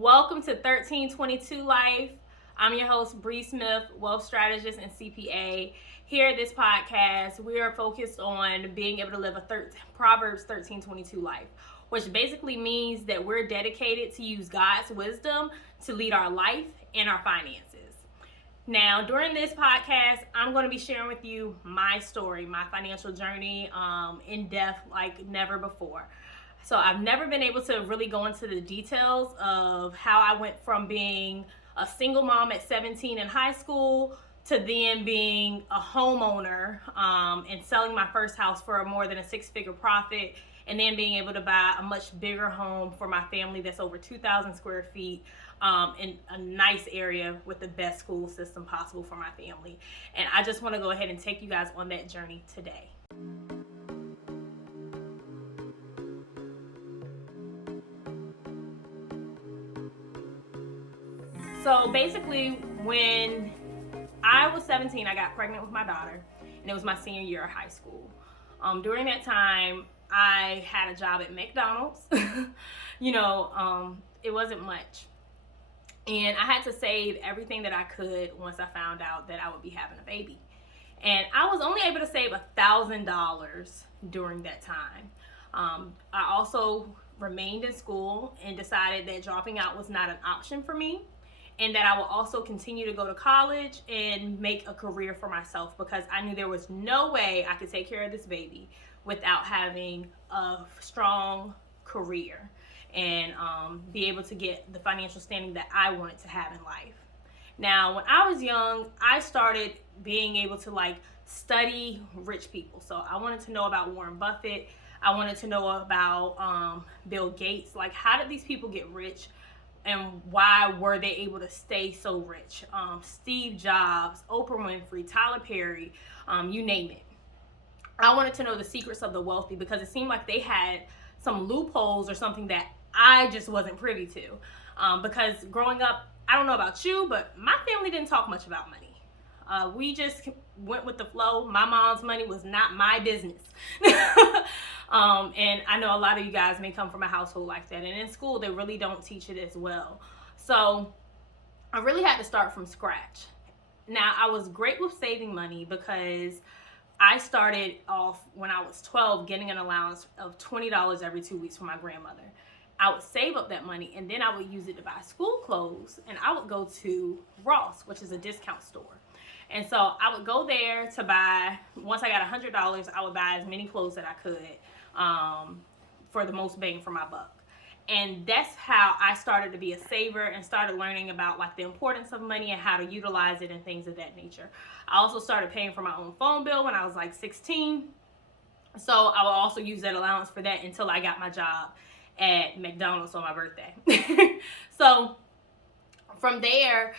Welcome to 1322 Life. I'm your host, Bree Smith, wealth strategist and CPA. Here at this podcast, we are focused on being able to live a Proverbs 1322 life, which basically means that we're dedicated to use God's wisdom to lead our life and our finances. Now, during this podcast, I'm going to be sharing with you my story, my financial journey in depth like never before. So I've never been able to really go into the details of how I went from being a single mom at 17 in high school to then being a homeowner and selling my first house for more than a six-figure profit, and then being able to buy a much bigger home for my family that's over 2,000 square feet in a nice area with the best school system possible for my family. And I just want to go ahead and take you guys on that journey today. So basically, when I was 17, I got pregnant with my daughter, and it was my senior year of high school. During that time, I had a job at McDonald's. It wasn't much. And I had to save everything that I could once I found out that I would be having a baby. And I was only able to save $1,000 during that time. I also remained in school and decided that dropping out was not an option for me, and that I will also continue to go to college and make a career for myself, because I knew there was no way I could take care of this baby without having a strong career and be able to get the financial standing that I wanted to have in life. Now, when I was young, I started being able to study rich people. So I wanted to know about Warren Buffett. I wanted to know about Bill Gates. Like, how did these people get rich? And why were they able to stay so rich? Steve Jobs, Oprah Winfrey, Tyler Perry, you name it. I wanted to know the secrets of the wealthy, because it seemed like they had some loopholes or something that I just wasn't privy to. Because growing up, I don't know about you, but my family didn't talk much about money. We just went with the flow. My mom's money was not my business. And I know a lot of you guys may come from a household like that. And in school, they really don't teach it as well. So I really had to start from scratch. Now, I was great with saving money because I started off when I was 12 getting an allowance of $20 every 2 weeks from my grandmother. I would save up that money, and then I would use it to buy school clothes, and I would go to Ross, which is a discount store. And so I would go there to buy, once I got $100, I would buy as many clothes that I could for the most bang for my buck. And that's how I started to be a saver and started learning about the importance of money and how to utilize it and things of that nature. I also started paying for my own phone bill when I was 16. So I would also use that allowance for that until I got my job at McDonald's on my birthday. So from there,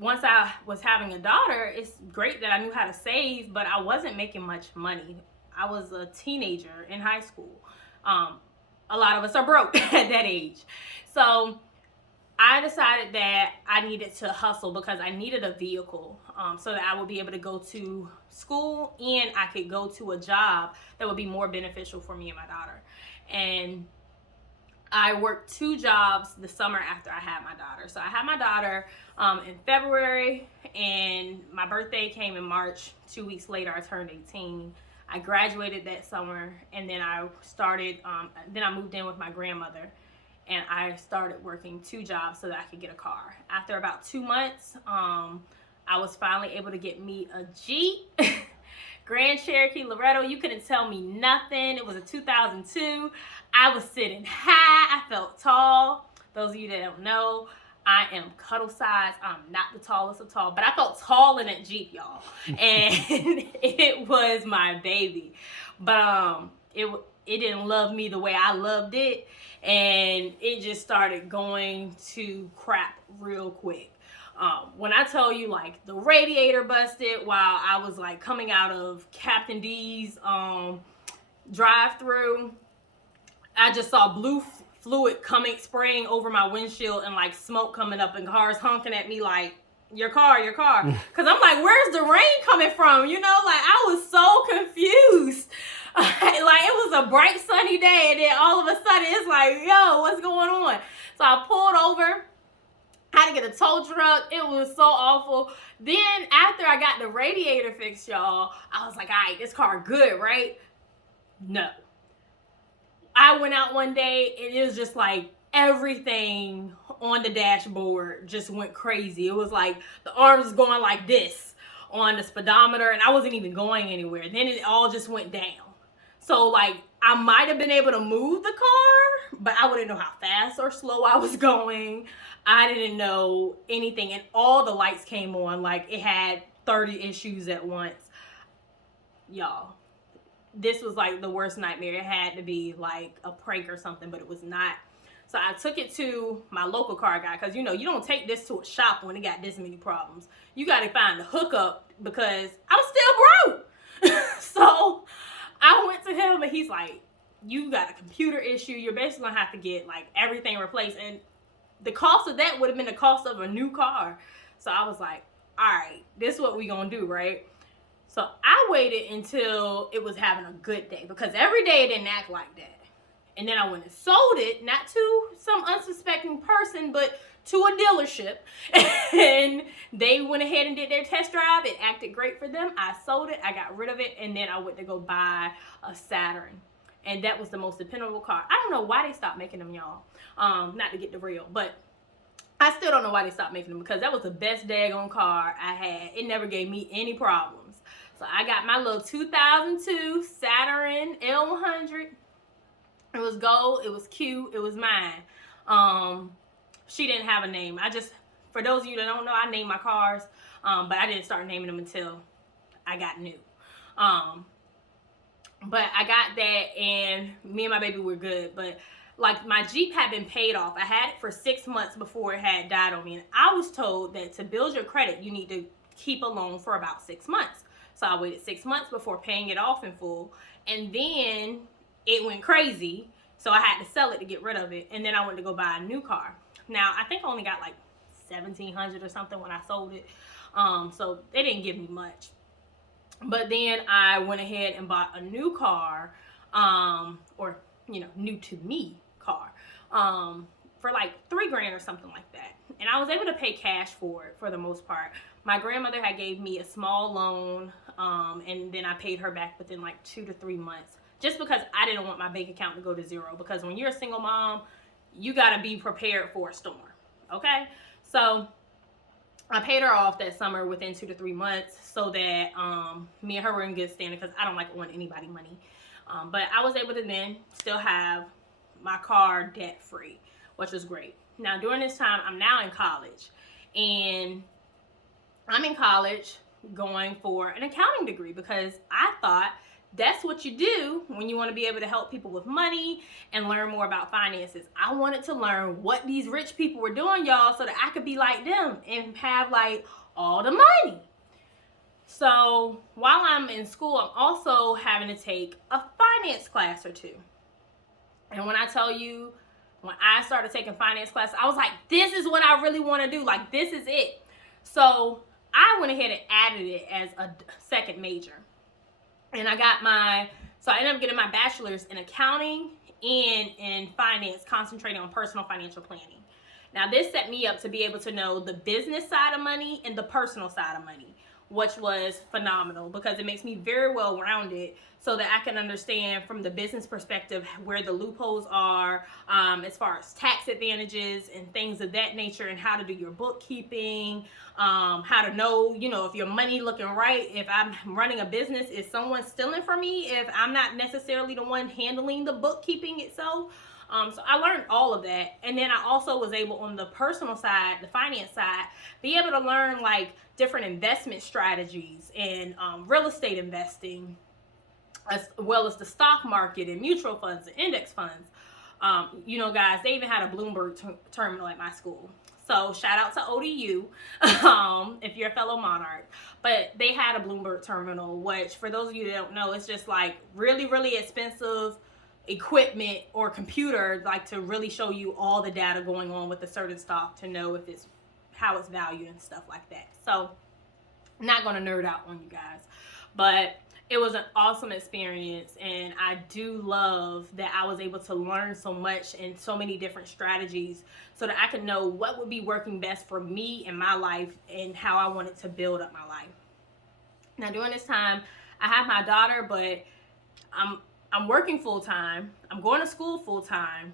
once I was having a daughter, it's great that I knew how to save, but I wasn't making much money. I was a teenager in high school. A lot of us are broke at that age. So I decided that I needed to hustle because I needed a vehicle so that I would be able to go to school and I could go to a job that would be more beneficial for me and my daughter. And I worked 2 jobs the summer after I had my daughter. So I had my daughter in February, and my birthday came in March. 2 weeks later, I turned 18. I graduated that summer, and then I started, then I moved in with my grandmother, and I started working 2 jobs so that I could get a car. After about 2 months, I was finally able to get me a Jeep. Grand Cherokee Loretto. You couldn't tell me nothing. It was a 2002. I was sitting high. I felt tall. Those of you that don't know, I am cuddle size. I'm not the tallest of tall, but I felt tall in that Jeep, y'all. And it was my baby. But it didn't love me the way I loved it. And it just started going to crap real quick. When I tell you the radiator busted while I was coming out of Captain D's drive-through, I just saw blue fluid spraying over my windshield and smoke coming up and cars honking at me your car. Cause I'm where's the rain coming from? I was so confused. Like, it was a bright sunny day, and then all of a sudden it's like, yo, what's going on? So I pulled over, had to get a tow truck. It was so awful. Then after I got the radiator fixed, y'all, I was like, all right, this car good, right? No. I went out one day and it was just like everything on the dashboard just went crazy. It was like the arms was going like this on the speedometer, and I wasn't even going anywhere. Then it all just went down. So like I might have been able to move the car, but I wouldn't know how fast or slow I was going. I didn't know anything, and all the lights came on like it had 30 issues at once. Y'all, this was like the worst nightmare. It had to be like a prank or something, but it was not. So I took it to my local car guy, because you know you don't take this to a shop when it got this many problems. You got to find the hookup, because I'm still broke. So I went to him and he's like, you got a computer issue. You're basically gonna have to get like everything replaced, and the cost of that would have been the cost of a new car. So I was like, all right, this is what we gonna do, right? So I waited until it was having a good day, because every day it didn't act like that. And then I went and sold it, not to some unsuspecting person, but to a dealership. And they went ahead and did their test drive. It acted great for them. I sold it. I got rid of it. And then I went to go buy a Saturn. And that was the most dependable car. I don't know why they stopped making them, y'all. Not to get derailed, but I still don't know why they stopped making them, because that was the best daggone car I had. It never gave me any problems. So I got my little 2002 Saturn L100. It was gold. It was cute. It was mine. She didn't have a name. For those of you that don't know, I named my cars, but I didn't start naming them until I got new. But I got that, and me and my baby were good. But like, my Jeep had been paid off. I had it for 6 months before it had died on me. And I was told that to build your credit, you need to keep a loan for about 6 months. So I waited 6 months before paying it off in full. And then it went crazy. So I had to sell it to get rid of it. And then I went to go buy a new car. Now, I think I only got like $1,700 or something when I sold it. So they didn't give me much. But then I went ahead and bought a new car, or, you know, new to me car, for like $3,000 or something like that. And I was able to pay cash for it for the most part. My grandmother had gave me a small loan, and then I paid her back within like 2 to 3 months, just because I didn't want my bank account to go to zero. Because when you're a single mom, you got to be prepared for a storm. Okay. So I paid her off that summer within 2 to 3 months, so that me and her were in good standing, because I don't like owing anybody money. But I was able to then still have my car debt free, which was great. Now, during this time, I'm now in college, and I'm in college going for an accounting degree, because I thought that's what you do when you want to be able to help people with money and learn more about finances. I wanted to learn what these rich people were doing, y'all, so that I could be like them and have like all the money. So while I'm in school, I'm also having to take a finance class or two. And when I tell you, when I started taking finance class, I was like, this is what I really want to do. Like, this is it. So I went ahead and added it as a second major. And I ended up getting my bachelor's in accounting and in finance, concentrating on personal financial planning. Now, this set me up to be able to know the business side of money and the personal side of money, which was phenomenal, because it makes me very well rounded, so that I can understand from the business perspective where the loopholes are, as far as tax advantages and things of that nature, and how to do your bookkeeping, how to know, you know, if your money looking right, if I'm running a business, is someone stealing from me if I'm not necessarily the one handling the bookkeeping itself. So I learned all of that. And then I also was able, on the personal side, the finance side, be able to learn like different investment strategies and real estate investing, as well as the stock market and mutual funds and index funds. You know, guys, they even had a Bloomberg terminal at my school. So shout out to ODU, if you're a fellow Monarch. But they had a Bloomberg terminal, which, for those of you that don't know, it's just like really, really expensive equipment or computer, like to really show you all the data going on with a certain stock to know if it's how it's valued and stuff like that. So I'm not going to nerd out on you guys, but it was an awesome experience, and I do love that I was able to learn so much and so many different strategies so that I could know what would be working best for me in my life and how I wanted to build up my life. Now during this time, I have my daughter, but I'm working full time. I'm going to school full time,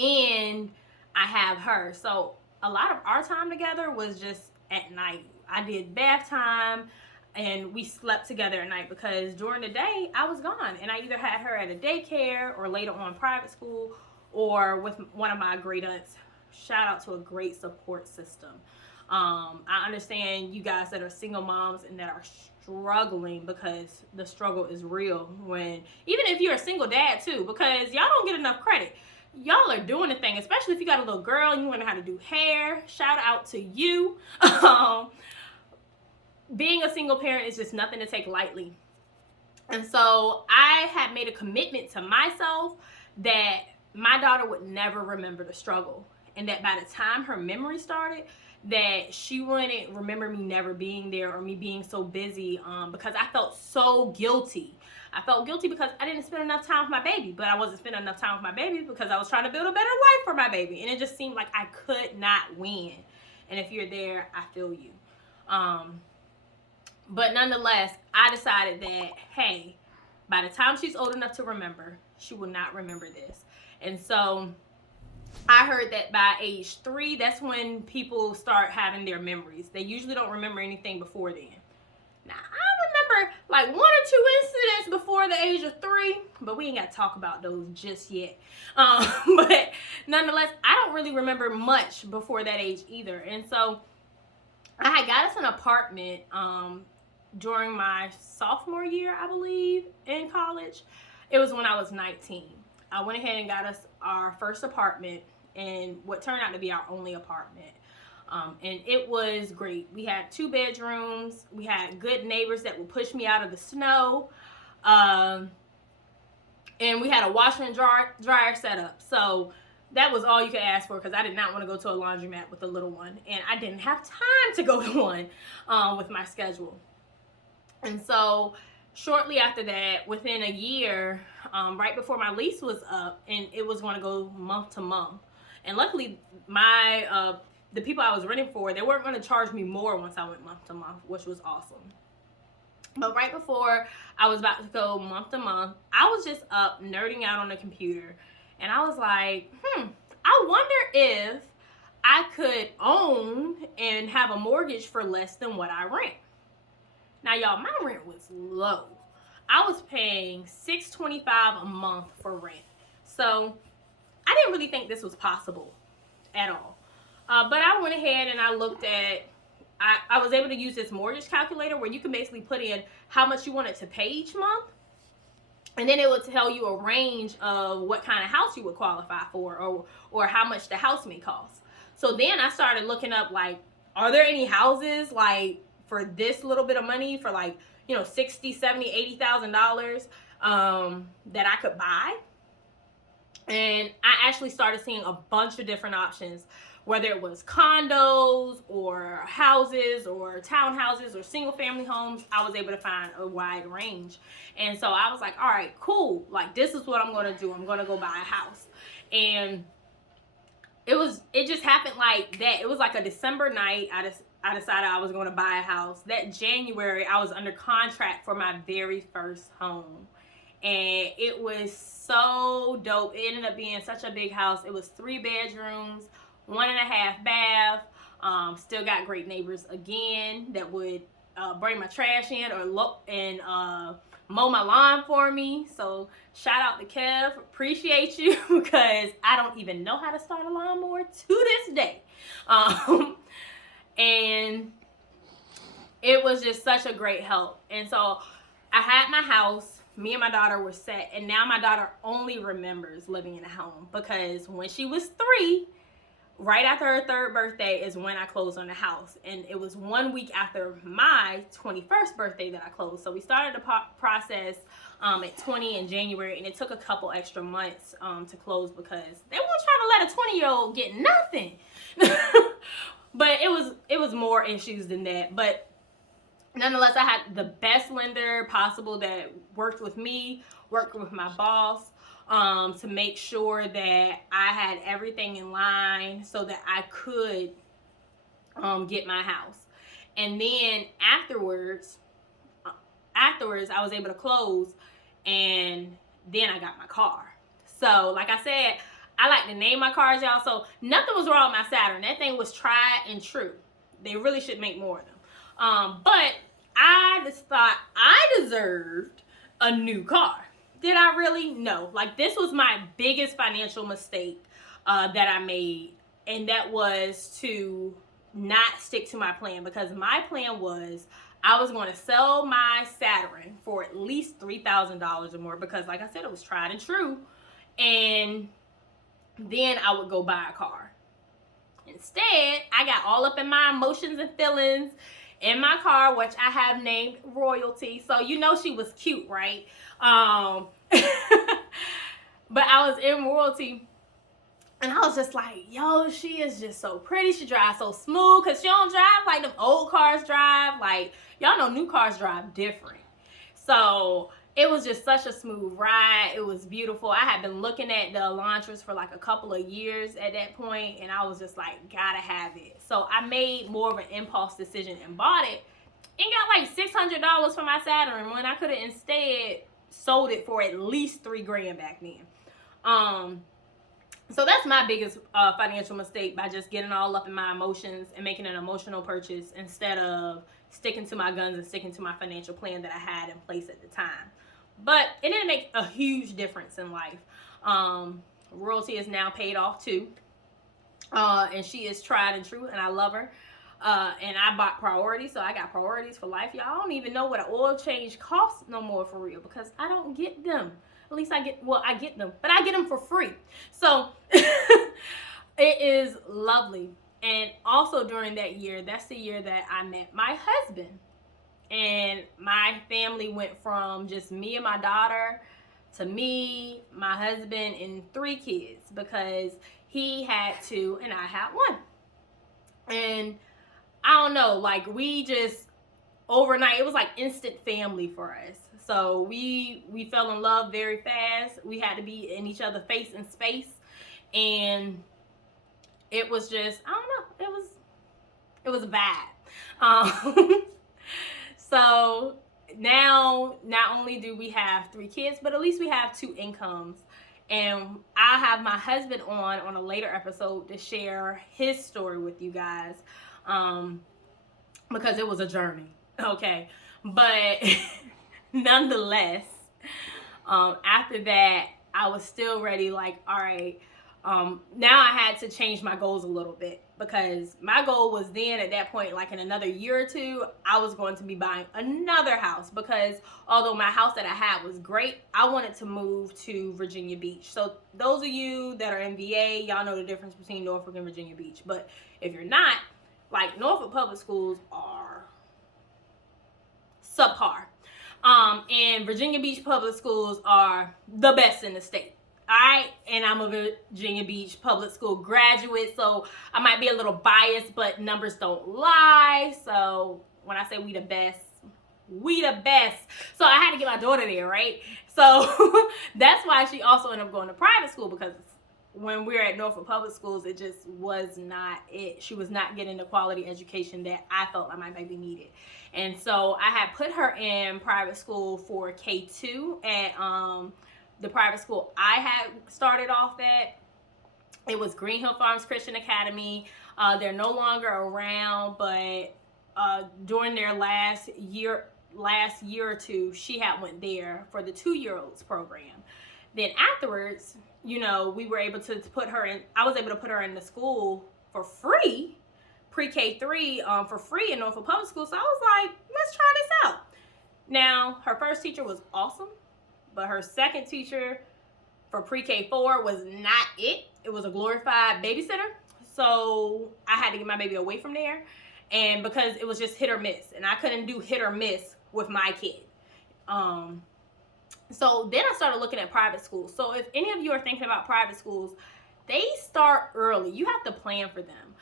and I have her. So a lot of our time together was just at night. I did bath time, and we slept together at night because during the day I was gone, and I either had her at a daycare or later on private school or with one of my great aunts. Shout out to a great support system. I understand you guys that are single moms and that are struggling, because the struggle is real. When even if you're a single dad too, because y'all don't get enough credit. Y'all are doing the thing, especially if you got a little girl and you learn how to do hair. Shout out to you. Being a single parent is just nothing to take lightly. And so I had made a commitment to myself that my daughter would never remember the struggle, and that by the time her memory started, that she wouldn't remember me never being there or me being so busy, because I felt so guilty. I felt guilty because I didn't spend enough time with my baby, but I wasn't spending enough time with my baby because I was trying to build a better life for my baby, and it just seemed like I could not win. And if you're there, I feel you. But nonetheless, I decided that, hey, by the time she's old enough to remember, she will not remember this. And so I heard that by age 3, that's when people start having their memories. They usually don't remember anything before then. Now, I remember like 1 or 2 incidents before the age of 3, but we ain't got to talk about those just yet. But nonetheless, I don't really remember much before that age either. And so I had got us an apartment during my sophomore year, I believe, in college. It was when I was 19. I went ahead and got us our first apartment, and what turned out to be our only apartment. And it was great. We had 2 bedrooms. We had good neighbors that would push me out of the snow. And we had a washer and dryer set up. So that was all you could ask for, because I did not want to go to a laundromat with a little one. And I didn't have time to go to one with my schedule. And so shortly after that, within a year, right before my lease was up, and it was going to go month to month. And luckily, the people I was renting for, they weren't going to charge me more once I went month to month, which was awesome. But right before I was about to go month to month, I was just up nerding out on the computer. And I was like, I wonder if I could own and have a mortgage for less than what I rent. Now, y'all, my rent was low. I was paying $625 a month for rent. So I didn't really think this was possible at all. But I went ahead and I looked at, I was able to use this mortgage calculator where you can basically put in how much you wanted to pay each month. And then it would tell you a range of what kind of house you would qualify for, or how much the house may cost. So then I started looking up, like, are there any houses like for this little bit of money, for like, $60,000, $70,000, $80,000 that I could buy? And I actually started seeing a bunch of different options, whether it was condos or houses or townhouses or single family homes. I was able to find a wide range. And so I was like, all right, cool. Like, this is what I'm going to do. I'm going to go buy a house. And it just happened like that. It was like a December night. I decided I was going to buy a house. That January, I was under contract for my very first home. And it was so dope. It ended up being such a big house. It was 3 bedrooms, 1.5 bath. Still got great neighbors again that would bring my trash in or mow my lawn for me. So shout out to Kev. Appreciate you, because I don't even know how to start a lawnmower to this day. And it was just such a great help. And so I had my house. Me and my daughter were set. And now my daughter only remembers living in a home, because when she was 3, right after her 3rd birthday is when I closed on the house. And it was 1 week after my 21st birthday that I closed. So we started the process at 20 in January, and it took a couple extra months to close, because they weren't trying to let a 20-year-old get nothing. But it was more issues than that. But nonetheless, I had the best lender possible that worked with me, worked with my boss, to make sure that I had everything in line so that I could get my house. And then afterwards, I was able to close, and then I got my car. So, like I said, I like to name my cars, y'all. So nothing was wrong with my Saturn. That thing was tried and true. They really should make more of them. But I just thought I deserved a new car. Did I really? No. Like, this was my biggest financial mistake that I made, and that was to not stick to my plan, because my plan was I was going to sell my Saturn for at least $3,000 or more, because, like I said, it was tried and true, and then I would go buy a car. Instead, I got all up in my emotions and feelings in my car, which I have named Royalty. So you know she was cute, right? But I was in Royalty, and I was just like, yo, she is just so pretty. She drives so smooth, because she don't drive like them old cars drive. Like, y'all know new cars drive different. So it was just such a smooth ride. It was beautiful. I had been looking at the Elantras for like a couple of years at that point, and I was just like, gotta have it. So I made more of an impulse decision and bought it, and got like $600 for my Saturn, when I could have instead sold it for at least $3,000 back then. So that's my biggest financial mistake, by just getting all up in my emotions and making an emotional purchase instead of sticking to my guns and sticking to my financial plan that I had in place at the time. But it didn't make a huge difference in life. Royalty is now paid off too. And she is tried and true, and I love her. And I bought priorities, so I got priorities for life. Y'all, I don't even know what an oil change costs no more, for real, because I don't get them. At least I get them, but I get them for free. So it is lovely. And also during that year, that's the year that I met my husband. And my family went from just me and my daughter to me, my husband, and 3 kids, because he had 2 and I had 1. And I don't know, like, we just overnight, it was like instant family for us. So we fell in love very fast. We had to be in each other's face and space, and it was just, I don't know, it was bad. So now, not only do we have 3 kids, but at least we have 2 incomes. And I'll have my husband on a later episode to share his story with you guys, because it was a journey, okay? But nonetheless, after that, I was still ready, like, all right, now I had to change my goals a little bit, because my goal was then, at that point, like in another year or 2, I was going to be buying another house, because although my house that I had was great, I wanted to move to Virginia Beach. So those of you that are in VA, y'all know the difference between Norfolk and Virginia Beach. But if you're not, like, Norfolk public schools are subpar. And Virginia Beach public schools are the best in the state. Alright, and I'm a Virginia Beach public school graduate, so I might be a little biased, but numbers don't lie. So when I say we the best, we the best. So I had to get my daughter there, right? So that's why she also ended up going to private school, because when we were at Norfolk public schools, it just was not it. She was not getting the quality education that I felt like my baby needed. And so I had put her in private school for K2 at the private school I had started off at. It was Green Hill Farms Christian Academy. They're no longer around, but during their last year or 2, she had went there for the 2-year-olds program. Then afterwards, you know, we were able to put her in, I was able to put her in the school for free, pre-K3, for free in Norfolk Public School. So I was like, let's try this out. Now, her first teacher was awesome, but her second teacher for pre-K4 was not it. It was a glorified babysitter. So I had to get my baby away from there. And because it was just hit or miss, and I couldn't do hit or miss with my kid. So then I started looking at private schools. So if any of you are thinking about private schools, they start early. You have to plan for them.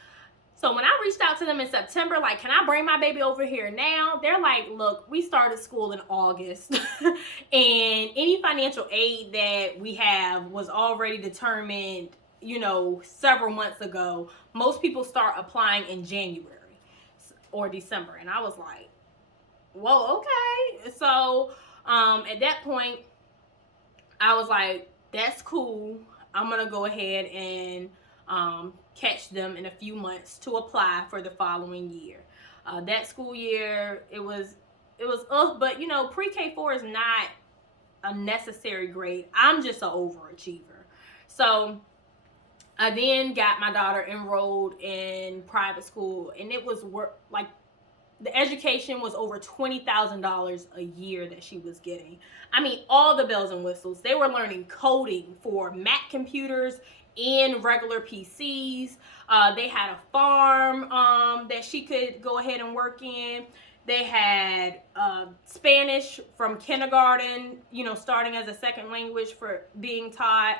So when I reached out to them in September, like, can I bring my baby over here now? They're like, look, we started school in August and any financial aid that we have was already determined, several months ago. Most people start applying in January or December. And I was like, whoa, okay. So at that point, I was like, that's cool. I'm going to go ahead and catch them in a few months to apply for the following year. That school year, it was but pre-K4 is not a necessary grade. I'm just an overachiever. So I then got my daughter enrolled in private school, and it was like the education was over $20,000 a year that she was getting. I mean, all the bells and whistles. They were learning coding for Mac computers and regular PCs. They had a farm that she could go ahead and work in. They had Spanish from kindergarten, starting as a second language for being taught.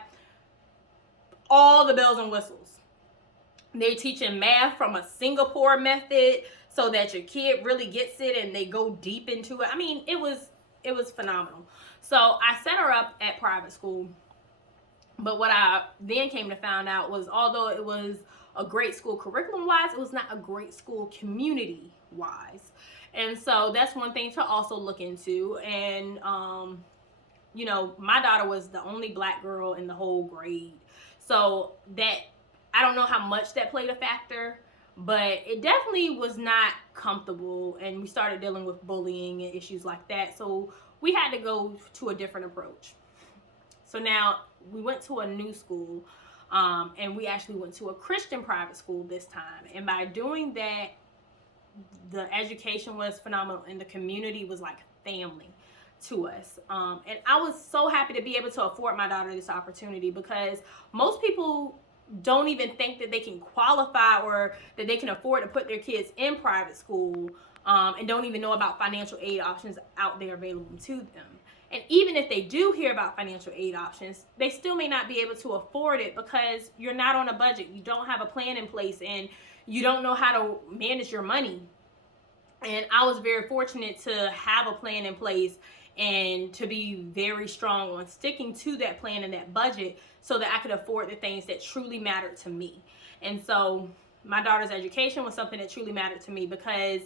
All the bells and whistles. They're teaching math from a Singapore method so that your kid really gets it and they go deep into it. I mean, it was phenomenal. So I set her up at private school. But what I then came to find out was, although it was a great school curriculum-wise, it was not a great school community-wise. And so that's one thing to also look into. And, my daughter was the only black girl in the whole grade. So that, I don't know how much that played a factor, but it definitely was not comfortable. And we started dealing with bullying and issues like that. So we had to go to a different approach. So now we went to a new school, and we actually went to a Christian private school this time. And by doing that, the education was phenomenal, and the community was like family to us. And I was so happy to be able to afford my daughter this opportunity, because most people don't even think that they can qualify or that they can afford to put their kids in private school, and don't even know about financial aid options out there available to them. And even if they do hear about financial aid options, they still may not be able to afford it because you're not on a budget. You don't have a plan in place, and you don't know how to manage your money. And I was very fortunate to have a plan in place and to be very strong on sticking to that plan and that budget so that I could afford the things that truly mattered to me. And so my daughter's education was something that truly mattered to me, because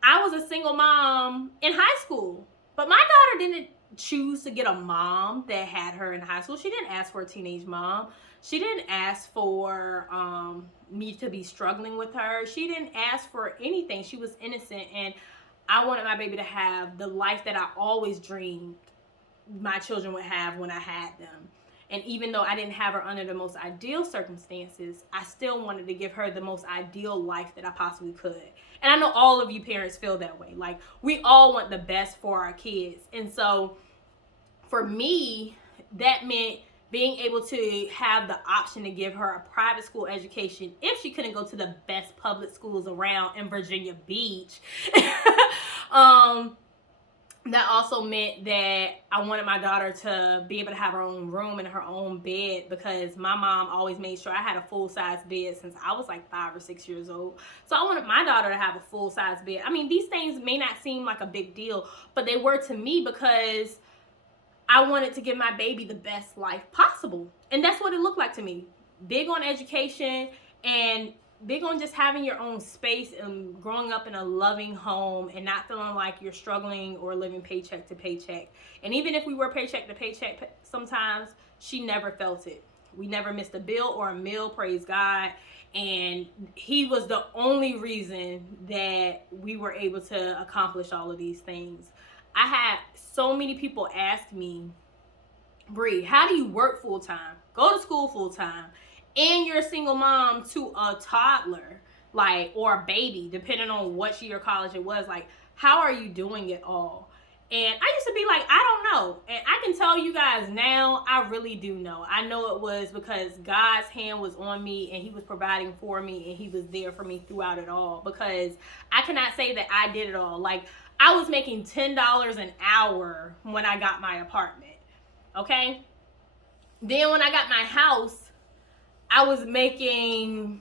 I was a single mom in high school. But my daughter didn't choose to get a mom that had her in high school. She didn't ask for a teenage mom. She didn't ask for me to be struggling with her. She didn't ask for anything. She was innocent, and I wanted my baby to have the life that I always dreamed my children would have when I had them. And even though I didn't have her under the most ideal circumstances, I still wanted to give her the most ideal life that I possibly could. And I know all of you parents feel that way. Like, we all want the best for our kids. And so for me, that meant being able to have the option to give her a private school education if she couldn't go to the best public schools around in Virginia Beach. That also meant that I wanted my daughter to be able to have her own room and her own bed, because my mom always made sure I had a full-size bed since I was like 5 or 6 years old. So I wanted my daughter to have a full-size bed. I mean, these things may not seem like a big deal, but they were to me, because I wanted to give my baby the best life possible. And that's what it looked like to me. Big on education and big on just having your own space and growing up in a loving home and not feeling like you're struggling or living paycheck to paycheck. And even if we were paycheck to paycheck sometimes, she never felt it. We never missed a bill or a meal, praise God. And he was the only reason that we were able to accomplish all of these things. I had so many people ask me, Bree, how do you work full-time, go to school full-time, and you're a single mom to a toddler, like, or a baby, depending on what year of college it was, like, how are you doing it all? And I used to be like, I don't know. And I can tell you guys now, I really do know. I know it was because God's hand was on me, and he was providing for me, and he was there for me throughout it all, because I cannot say that I did it all. Like, I was making $10 an hour when I got my apartment, okay? Then when I got my house, I was making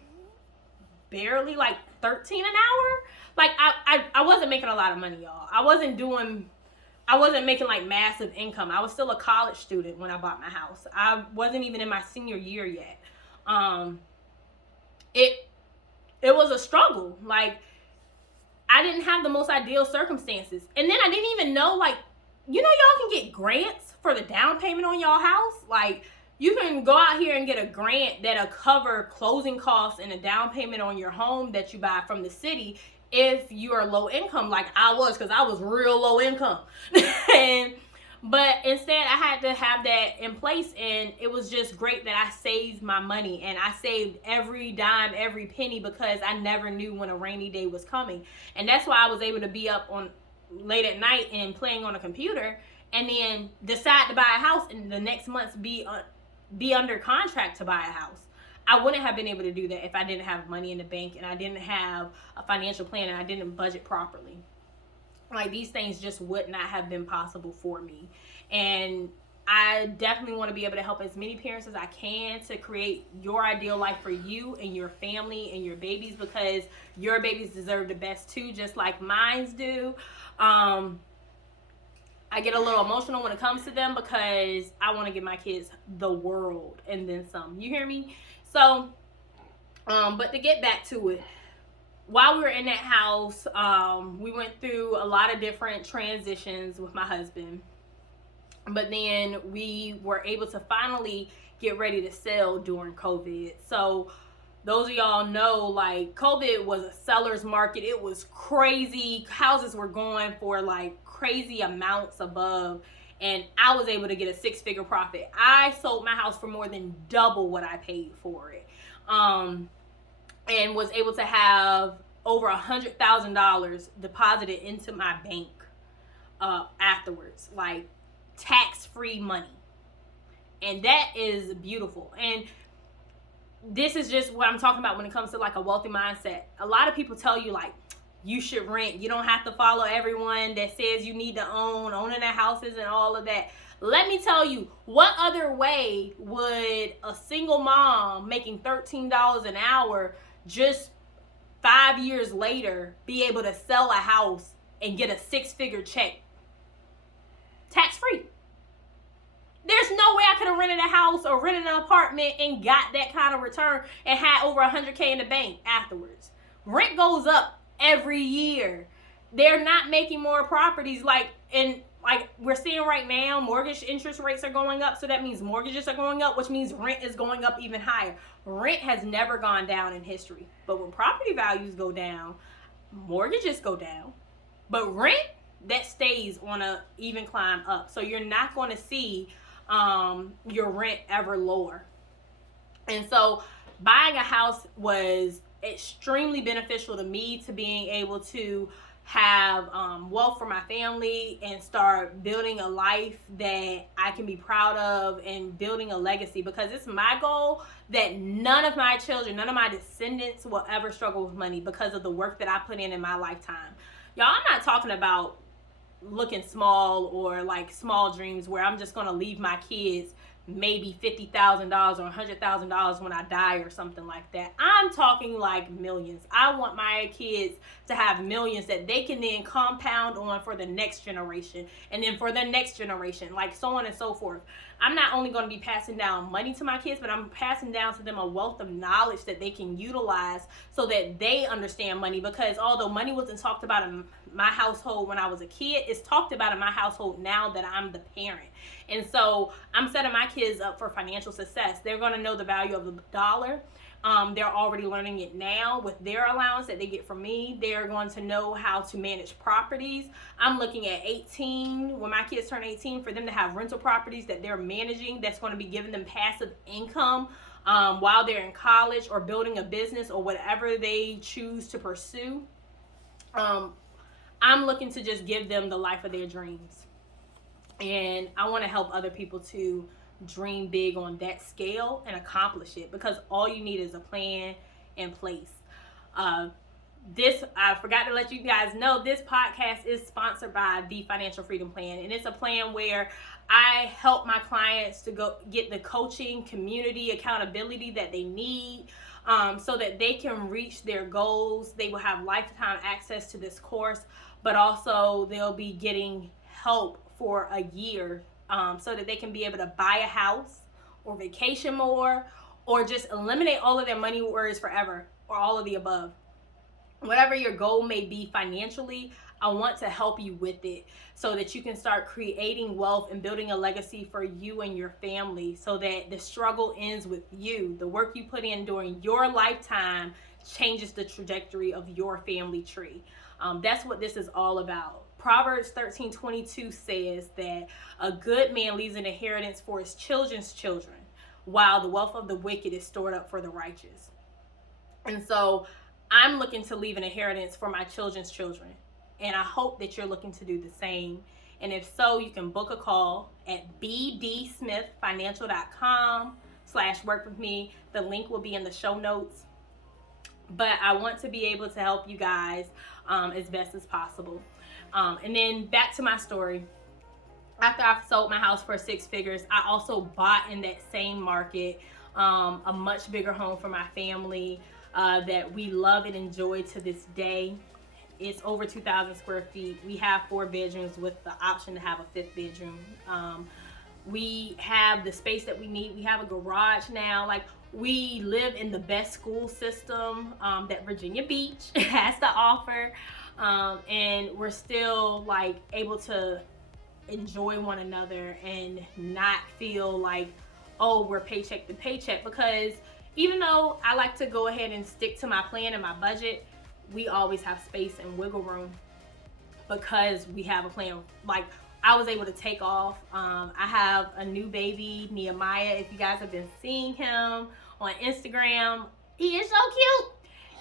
barely like 13 an hour. Like I wasn't making a lot of money, y'all. I wasn't making like massive income. I was still a college student when I bought my house. I wasn't even in my senior year yet. It was a struggle. Like, I didn't have the most ideal circumstances. And then I didn't even know, like, y'all can get grants for the down payment on y'all house. Like, you can go out here and get a grant that'll cover closing costs and a down payment on your home that you buy from the city if you are low income, like I was, because I was real low income. But instead, I had to have that in place, and it was just great that I saved my money, and I saved every dime, every penny, because I never knew when a rainy day was coming. And that's why I was able to be up on late at night and playing on a computer, and then decide to buy a house, and the next month be under contract to buy a house. I wouldn't have been able to do that if I didn't have money in the bank, and I didn't have a financial plan, and I didn't budget properly. Like, these things just would not have been possible for me. And I definitely want to be able to help as many parents as I can to create your ideal life for you and your family and your babies, because your babies deserve the best too, just like mine do. I get a little emotional when it comes to them, because I want to give my kids the world and then some. You hear me? So, but to get back to it, while we were in that house, we went through a lot of different transitions with my husband. But then we were able to finally get ready to sell during COVID. So those of y'all know, like, COVID was a seller's market. It was crazy. Houses were going for like crazy amounts above. And I was able to get a 6-figure profit. I sold my house for more than double what I paid for it. And was able to have over $100,000 deposited into my bank afterwards, like tax-free money. And that is beautiful. And this is just what I'm talking about when it comes to like a wealthy mindset. A lot of people tell you, like, you should rent. You don't have to follow everyone that says you need to owning their houses and all of that. Let me tell you, what other way would a single mom making $13 an hour just 5 years later be able to sell a house and get a 6-figure check tax-free? There's no way I could have rented a house or rented an apartment and got that kind of return and had over $100K in the bank afterwards. Rent goes up every year. They're not making more properties like we're seeing right now. Mortgage interest rates are going up, so that means mortgages are going up, which means rent is going up even higher. Rent has never gone down in history, but when property values go down, mortgages go down, but rent, that stays on a even climb up. So you're not going to see your rent ever lower. And so buying a house was extremely beneficial to me, to being able to have wealth for my family and start building a life that I can be proud of and building a legacy, because it's my goal that none of my children, none of my descendants will ever struggle with money because of the work that I put in my lifetime. Y'all, I'm not talking about looking small or like small dreams where I'm just going to leave my kids maybe $50,000 or $100,000 when I die or something like that. I'm talking like millions. I want my kids to have millions that they can then compound on for the next generation, and then for the next generation, like so on and so forth. I'm not only going to be passing down money to my kids, but I'm passing down to them a wealth of knowledge that they can utilize so that they understand money. Because although money wasn't talked about in my household when I was a kid, it's talked about in my household now that I'm the parent. And so I'm setting my kids up for financial success. They're going to know the value of the dollar. They're already learning it now with their allowance that they get from me. They're going to know how to manage properties. I'm looking at 18, when my kids turn 18, for them to have rental properties that they're managing, that's going to be giving them passive income while they're in college or building a business or whatever they choose to pursue. I'm looking to just give them the life of their dreams. And I want to help other people to dream big on that scale and accomplish it, because all you need is a plan in place. I forgot to let you guys know, this podcast is sponsored by the Financial Freedom Plan, and it's a plan where I help my clients to go get the coaching, community, accountability that they need. so that they can reach their goals. They will have lifetime access to this course, but also they'll be getting help for a year, so that they can be able to buy a house or vacation more, or just eliminate all of their money worries forever, or all of the above. Whatever your goal may be financially, I want to help you with it so that you can start creating wealth and building a legacy for you and your family, so that the struggle ends with you. The work you put in during your lifetime changes the trajectory of your family tree. That's what this is all about. Proverbs 13:22 says that a good man leaves an inheritance for his children's children, while the wealth of the wicked is stored up for the righteous. And so I'm looking to leave an inheritance for my children's children. And I hope that you're looking to do the same. And if so, you can book a call at bdsmithfinancial.com/work with me. The link will be in the show notes. But I want to be able to help you guys as best as possible. And then back to my story. After I sold my house for 6 figures, I also bought in that same market a much bigger home for my family that we love and enjoy to this day. It's over 2,000 square feet. We have 4 bedrooms with the option to have a 5th bedroom. We have the space that we need. We have a garage now. Like, we live in the best school system that Virginia Beach has to offer. And we're still like able to enjoy one another and not feel like, oh, we're paycheck to paycheck. Because even though I like to go ahead and stick to my plan and my budget, we always have space and wiggle room because we have a plan. Like, I was able to take off. I have a new baby, Nehemiah. If you guys have been seeing him on Instagram, he is so cute.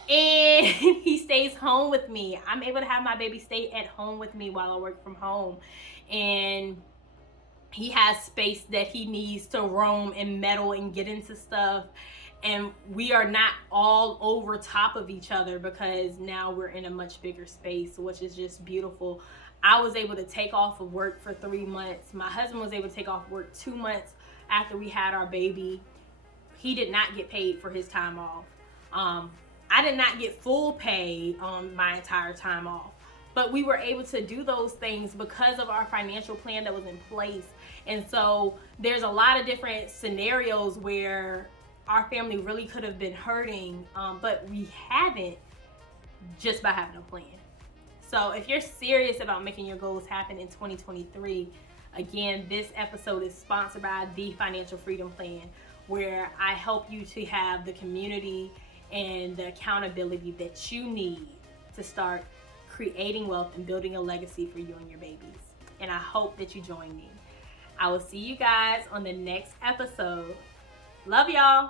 And he stays home with me. I'm able to have my baby stay at home with me while I work from home. And he has space that he needs to roam and meddle and get into stuff. And we are not all over top of each other because now we're in a much bigger space, which is just beautiful. I was able to take off of work for 3 months. My husband was able to take off work 2 months after we had our baby. He did not get paid for his time off. I did not get full pay on my entire time off. But we were able to do those things because of our financial plan that was in place. And so there's a lot of different scenarios where our family really could have been hurting, but we haven't, just by having a plan. So if you're serious about making your goals happen in 2023, again, this episode is sponsored by The Financial Freedom Plan, where I help you to have the community and the accountability that you need to start creating wealth and building a legacy for you and your babies. And I hope that you join me. I will see you guys on the next episode. Love y'all.